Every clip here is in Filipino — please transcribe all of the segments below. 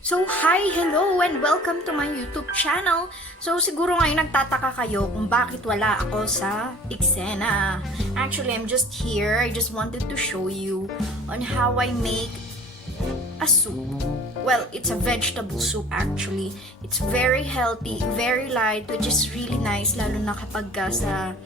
So, hi, hello, and welcome to my YouTube channel. So, siguro ngayon nagtataka kayo kung bakit wala ako sa eksena. Actually, I'm just here. I just wanted to show you on how I make a soup. Well, it's a vegetable soup actually. It's very healthy, very light, which is really nice, lalo na kapag sa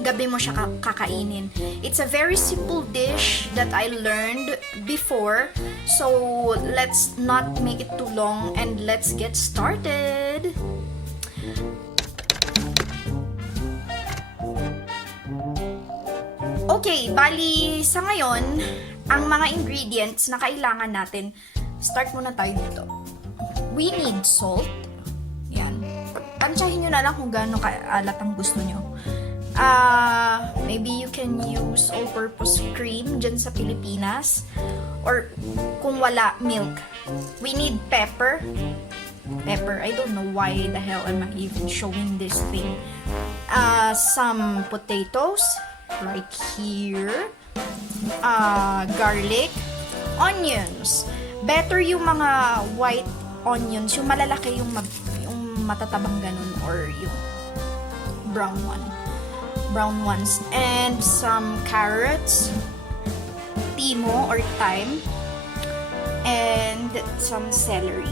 gabi mo siya kakainin. It's a very simple dish that I learned before. So, let's not make it too long and let's get started. Okay, bali sa ngayon, ang mga ingredients na kailangan natin, start muna tayo dito. We need salt. Yan. Tansyahin nyo na lang kung gaano kaalat ang gusto nyo. Maybe you can use all-purpose cream dyan sa Pilipinas. Or kung wala, milk. We need pepper. Pepper. I don't know why the hell am I even showing this thing. Some potatoes. Right here. Garlic. Onions. Better yung mga white onions. Yung malalaki, yung matatabang ganun. Or yung brown ones. And some carrots. Timo or thyme. And some celery.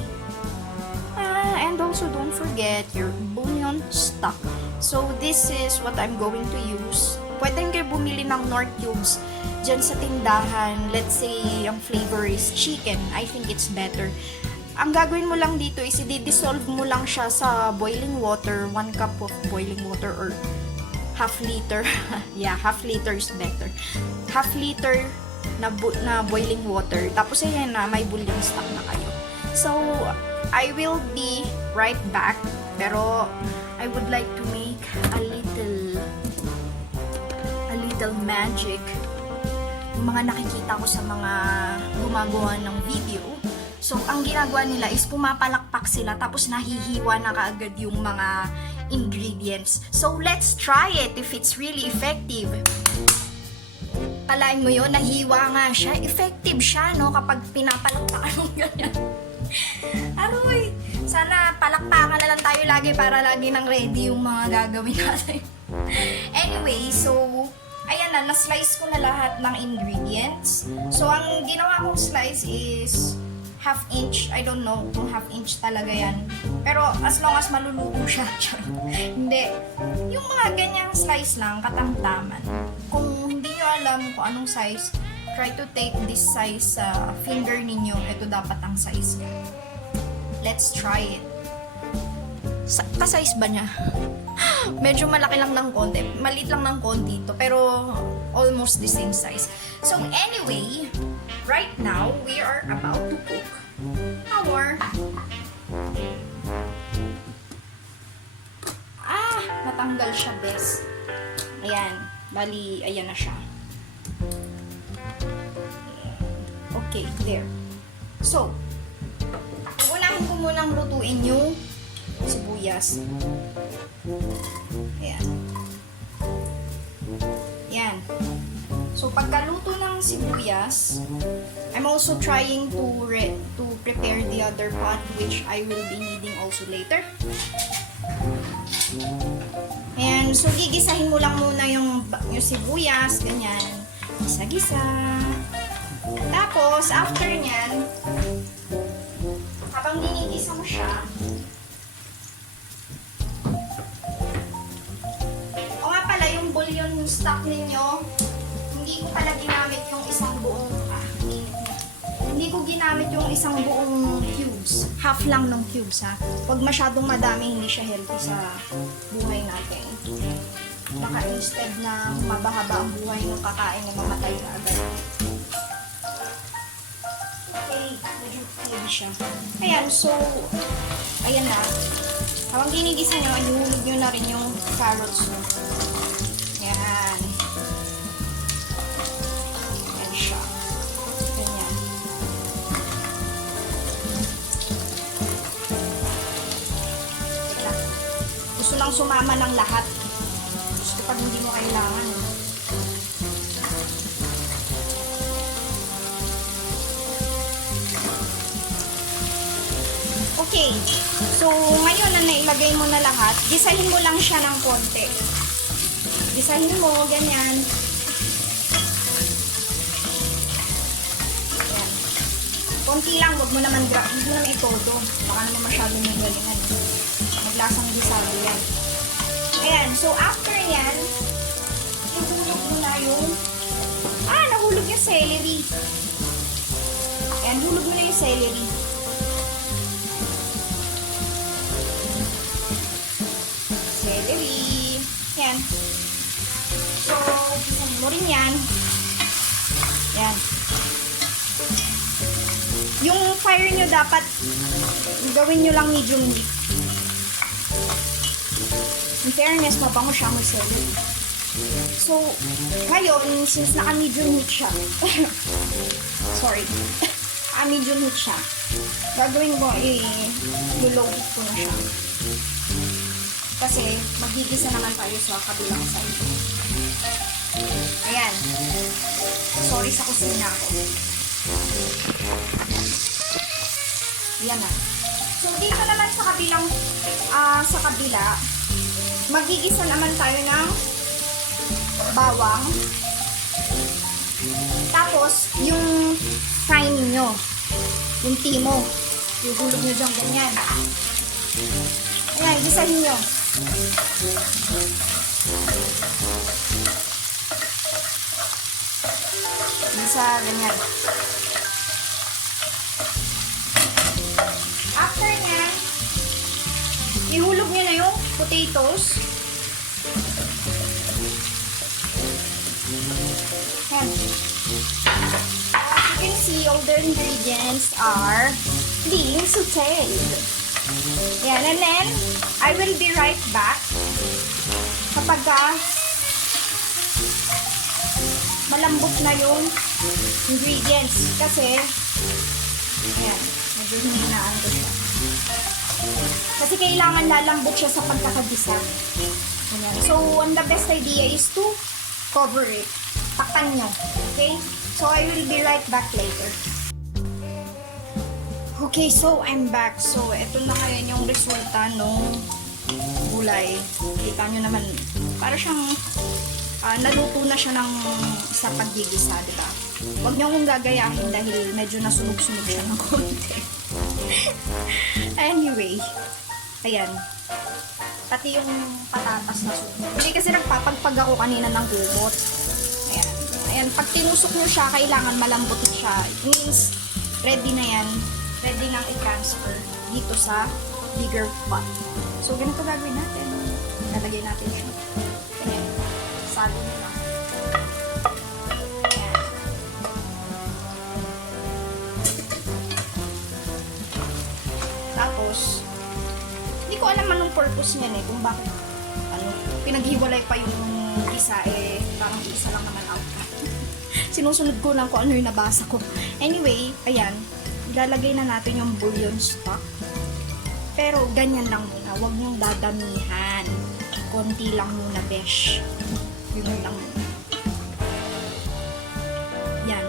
And also don't forget your bouillon stock. So this is what I'm going to use. Pwede rin kayo bumili ng Knorr cubes dyan sa tindahan. Let's say ang flavor is chicken. I think it's better. Ang gagawin mo lang dito is i-dissolve mo lang siya sa boiling water. 1 cup of boiling water or half liter. Yeah, half liter is better. Half liter na boiling water. Tapos ayan na, may bouillon stock na kayo. So, I will be right back. Pero, I would like to make a little magic. Yung mga nakikita ko sa mga gumagawa ng video. So, ang ginagawa nila is pumapalakpak sila tapos nahihiwa na kaagad yung mga ingredients. So, let's try it if it's really effective. Kalain mo yun, nahiwa nga siya. Effective siya, no? Kapag pinapalakpakan mo ganyan. Aroy! Sana palakpakan na lang tayo lagi para lagi nang ready yung mga gagawin natin. Anyway, so ayan na, na-slice ko na lahat ng ingredients. So, ang ginawa kong slice is half inch. I don't know kung half inch talaga yan. Pero, as long as maluluto siya. Hindi. Yung mga ganyang slice lang, katamtaman. Kung hindi nyo alam kung anong size, try to take this size sa finger ninyo. Ito dapat ang size niya. Let's try it. Ka-size ba niya? Medyo malaki lang ng konti. Maliit lang ng konti ito. Pero almost the same size. So anyway, right now, we are about to cook our natanggal siya, bes. Ayan. Bali, ayan na siya. Okay, there. So, unahin ko munang lutuin yung sibuyas. Ayan. Ayan. So, pagkaluto ng sibuyas, I'm also trying to prepare the other pot, which I will be needing also later. Ayan. So, gigisahin mo lang muna yung sibuyas, ganyan. Gisa-gisa. Tapos, after nyan, habang ginigisa mo siya, bouillon yung stock ninyo, hindi ko pala ginamit yung isang buong hindi ko ginamit yung isang buong cubes. Half lang ng cubes, ha. Huwag masyadong madami, hindi siya healthy sa buhay natin. Baka instead na mabahaba ang buhay ng kakain na mamatay na agad. Okay, medyo heavy siya. Ayan, so ayan na. Habang ginigisa nyo, inuhulog nyo na rin yung carrots. Yan. Yan siya. Ganyan. Teka. Gusto lang sumama ng lahat. Gusto pag hindi mo kailangan. Okay. So, ngayon na nailagay mo na lahat, gisahin mo lang siya ng konti. Gisahin mo, ganyan. Ayan. Konti lang, wag mo naman itodo. Baka naman masyado may galingan. Maglasang gisado yan. Ayan. So, after yan, ihulog mo na yung nahulog yung celery. Ayan, hulog mo na yung celery. Celery. Ayan. So, isahin mo rin yan. Ayan. Yung fire nyo dapat gawin nyo lang medium heat. In fairness, mabango siya mo celery. So, ngayon, since naka-medium heat siya, sorry, medium heat siya, gagawin ko, i-low heat ko na siya. Kasi, magigisa naman tayo sa kabilang side. Ayan. Sorry sa kusina ko. Ayan na. So, dito naman sa kabilang, sa kabila, magigisa naman tayo ng bawang. Tapos, yung thyme nyo, yung timo, ihulog nyo dyan ganyan. Ayan, gisahin nyo. Gisa, ganyan. After nyan, ihulog nyo na yung potatoes. Ayan. As you can see, all the ingredients are being sauteed. Ayan, and then, I will be right back kapag malambot na yung ingredients. Kasi, ayan, medyo hininaan ko siya. Kasi kailangan lalambot siya sa pagkakagisa. Ayan. So, the best idea is to cover it. Takpan nyo. Okay? So, I will be right back later. Okay, so I'm back. So, eto na ngayon yung resulta ng gulay. Kita nyo naman, para siyang naluto na siya sa paggigisa, diba? Huwag nyo kong gagayahin dahil medyo nasunog-sunog siya ng konti. Anyway, ayan. Pati yung patatas na sunog. Hindi kasi nagpapagpag ako kanina ng gumot. Ayan. Ayan, pag tinusok nyo siya, kailangan malambot siya. It means, ready na yan. Ready nang i-transfer dito sa bigger pot. So, ganito gagawin natin. Lalagay natin siya. Ayan. Salo na lang. Ayan. Tapos, hindi ko alam anong purpose niyan kung bakit pinaghiwalay pa yung isa parang isa lang naman outcome. Sinusunod ko lang kung ano yung nabasa ko. Anyway, ayan. Ilalagay na natin yung bouillon stock. Pero, ganyan lang muna. Huwag niyong dadamihan. Konti lang muna, besh. Yun lang muna. Yan.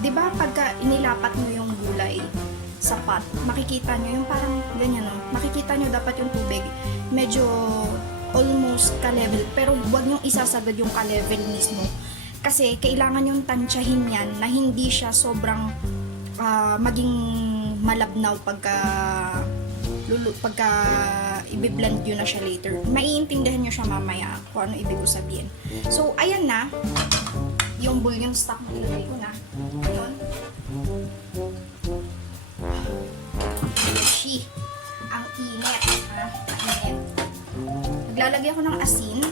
Diba pagka inilapat mo yung gulay sa pot, makikita nyo yung parang ganyan, no? Makikita nyo dapat yung tubig. Medyo almost ka-level. Pero, huwag niyong isasagad yung ka-level mismo. Kasi, kailangan yung tansyahin yan na hindi siya sobrang maging malabnaw pagka i-blend yun na siya later. Maiintindihan nyo siya mamaya kung ano ibig ko sabihin. So, ayan na. Yung bouillon stock na ilagay ko na. Ayun. She. Ang init. Mainit. Naglalagay ako ng asin.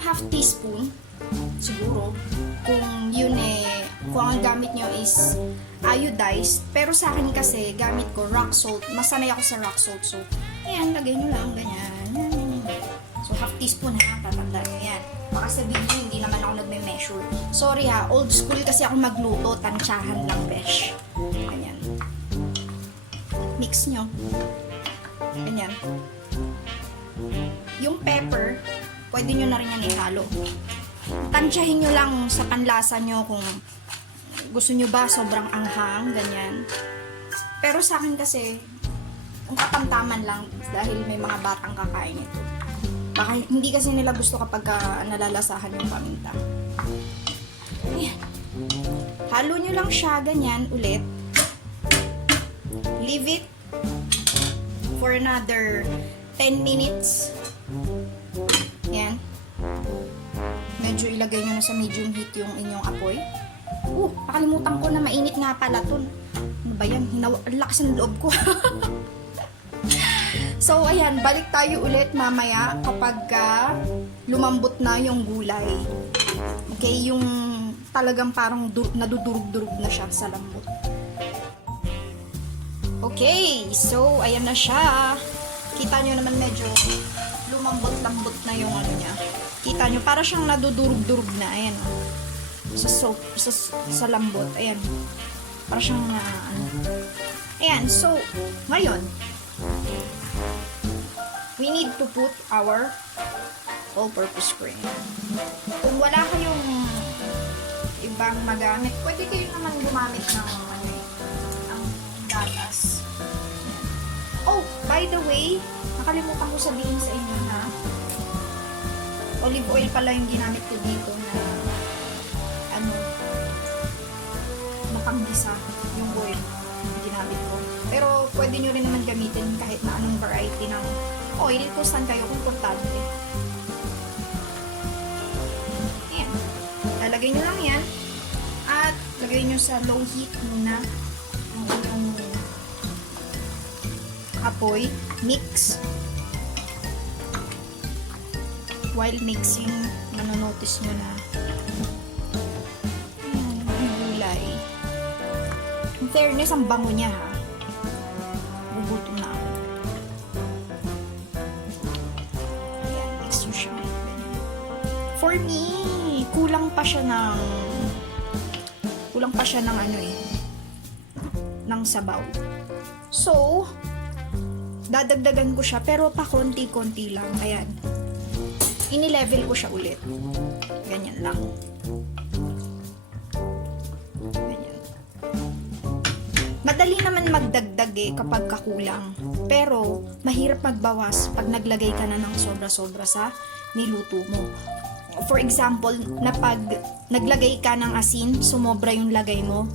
Half teaspoon siguro kung yun kung ang gamit nyo is iodized, pero sa akin kasi gamit ko rock salt, masanay ako sa rock salt, so ayan, lagay nyo lang ganyan. So half teaspoon tatandaan nyo yan, baka sabihin nyo hindi naman ako nagme-measure, sorry old school kasi ako magluto, tansyahan lang besh. Ganyan, mix nyo ganyan. Yung pepper pwede nyo na rin yan ihalo. Tansyahin nyo lang sa panlasa nyo kung gusto nyo ba sobrang anghang, ganyan. Pero sa akin kasi, ang katamtaman lang dahil may mga batang kakain ito. Baka hindi kasi nila gusto kapag nalalasahan yung paminta. Ayan. Halo nyo lang siya, ganyan, ulit. Leave it for another 10 minutes. Ayan. Medyo ilagay nyo na sa medium heat yung inyong apoy. Nakalimutan ko na mainit nga pala to. Ano ba yan? Lakas ng loob ko. So, ayan. Balik tayo ulit mamaya kapag lumambot na yung gulay. Okay? Yung talagang parang nadudurog-durog na siya sa lambot. Okay. So, ayan na siya. Kita nyo naman medyo lumambot-lambot na yung ano niya. Kita nyo, para siyang nadudurog-durog na. Ayan. Sa lambot. Ayan. Para siyang ano. Ayan. So, ngayon, we need to put our all-purpose cream. Kung wala kayong ibang magamit, pwede kayo naman gumamit ng ng gatas. Oh, by the way, nakalimutan ko sabihin sa inyo na olive oil pala yung ginamit ko dito na napanggisa yung oil na ginamit ko. Pero pwede nyo rin naman gamitin kahit na anong variety ng oil kung saan kayo komportable. Ayan. Lalagay nyo lang yan at lagay nyo sa low heat muna ang apoy. Mix. While mixing, manonotice nyo na yung gulay. In fairness, ang bango niya ha. Gugutom na ako. Ayan, mix nyo siya. For me, kulang pa siya ng ano ng sabaw. So, dadagdagan ko siya pero pa konti-konti lang. Ayan. Ini-level ko siya ulit. Ganyan lang. Ganyan. Madali naman magdagdag kapag kakulang. Pero, mahirap magbawas pag naglagay ka na ng sobra-sobra sa niluto mo. For example, na pag naglagay ka ng asin, sumobra yung lagay mo,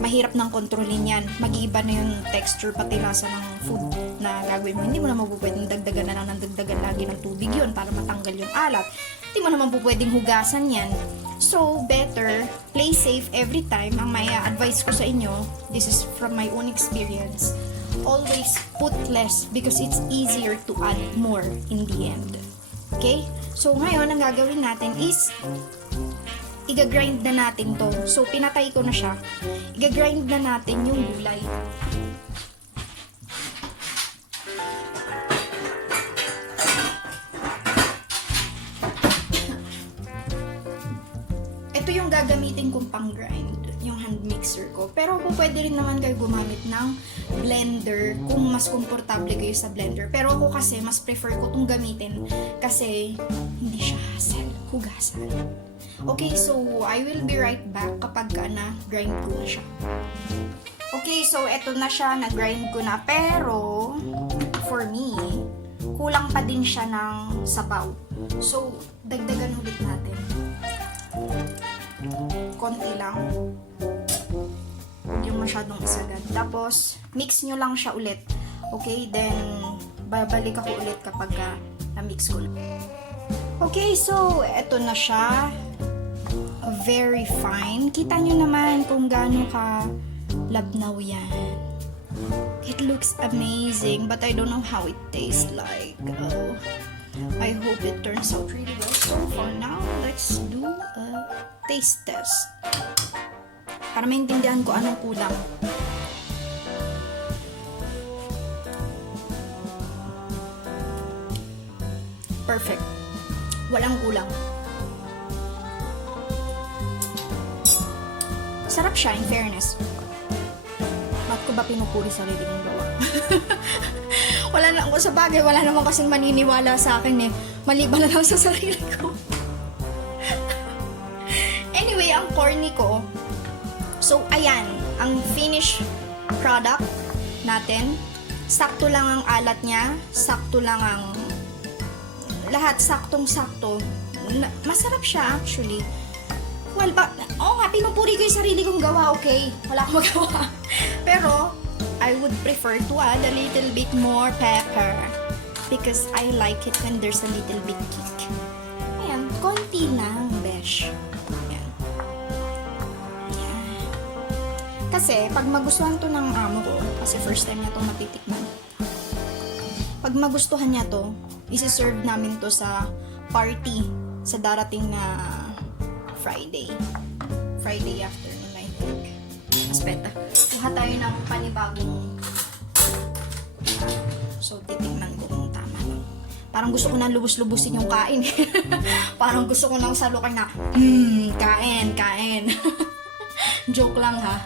mahirap nang kontrolin yan. Mag-iiba na yung texture pati lasa ng food na gagawin mo. Hindi mo naman pwedeng dagdagan na lang ng dagdagan lagi ng tubig yun para matanggal yung alat. Hindi mo naman pwedeng hugasan yan. So, better, play safe every time. Ang may advice ko sa inyo, this is from my own experience, always put less because it's easier to add more in the end. Okay? So, ngayon, ang gagawin natin is iga-grind na natin to. So, pinatay ko na siya. Iga-grind na natin yung gulay. Ito yung gagamitin kong pang-grind, yung hand mixer ko. Pero pwede rin naman kayo gumamit ng blender kung mas komportable kayo sa blender. Pero ako kasi, mas prefer ko itong gamitin kasi hindi siya hassle, hugasan. Okay, so I will be right back kapag na-grind ko na siya. Okay, so eto na siya, na-grind ko na. Pero, for me, kulang pa din siya ng sabaw. So, dagdagan ulit natin. Konti lang. Hindi masyadong isagad. Tapos, mix nyo lang siya ulit. Okay, then, babalik ako ulit kapag na-mix ko na. Okay, so, eto na siya. Very fine. Kita nyo naman kung gaano ka labnaw yan. It looks amazing, but I don't know how it tastes like. Oh, I hope it turns out really well. So, for now, let's do a taste test. Para maintindihan ko anong kulang. Perfect. Walang kulang. Sarap siya, in fairness. Ba't ko ba pinupuri sarili kong gawa? Wala na ako sa bagay. Wala naman kasing maniniwala sa akin eh. Maliban na lang sa sarili ko. Anyway, ang corny ko, So, ayan, ang finished product natin. Sakto lang ang alat niya, sakto lang ang lahat, saktong-sakto. Masarap siya actually. Well, pinupuri ko yung sarili kong gawa, okay? Wala akong magawa. Pero, I would prefer to add a little bit more pepper because I like it when there's a little bit kick. Ayan, konti lang, besh. Ayan. Ayan. Kasi, pag magustuhan to ng amo ko, kasi first time niya itong matitikman, pag magustuhan niya to, isi-serve namin to sa party sa darating na Friday afternoon, I think. Aspeta. Kuha tayo ng panibagong. So, titignan ko kung tama lang. Parang gusto ko nang lubos-lubusin yung kain. Parang gusto ko nang salukin na, kain. Joke lang ha.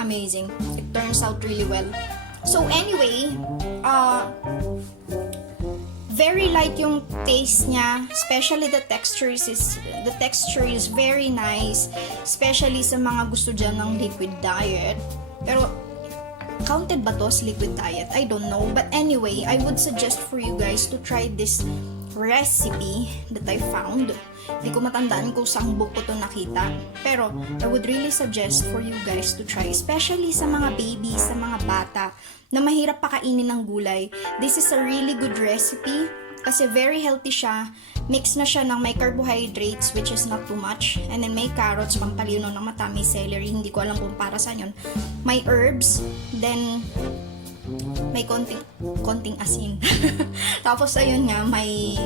Amazing. It turns out really well. So, anyway, very light yung taste niya, especially the texture is very nice, especially sa mga gusto dyan ng liquid diet. Pero counted ba to as liquid diet? I don't know, but anyway, I would suggest for you guys to try this recipe that I found. Hindi ko matandaan kung saan book ko to nakita, pero I would really suggest for you guys to try, especially sa mga babies, sa mga bata na mahirap pakainin ng gulay. This is a really good recipe kasi very healthy siya. Mix na siya ng may carbohydrates, which is not too much, and then may carrots, pampalino ng mata, may celery, hindi ko alam kung para saan yun. May herbs, then may konting asin. Tapos ayun nga, may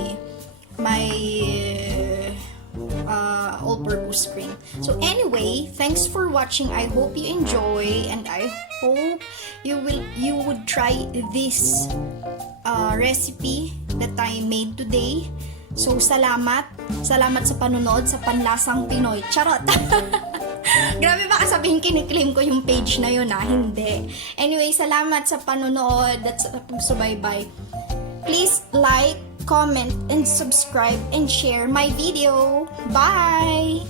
all-purpose cream. So anyway, thanks for watching. I hope you enjoy, and I hope you would try this recipe that I made today. So salamat sa panonood sa Panlasang Pinoy. Charot. Grabe, baka sabihin kiniklaim ko yung page na yun, hindi. Anyway, salamat sa panonood at sa pagsubaybay. Please like, comment, and subscribe and share my video. Bye!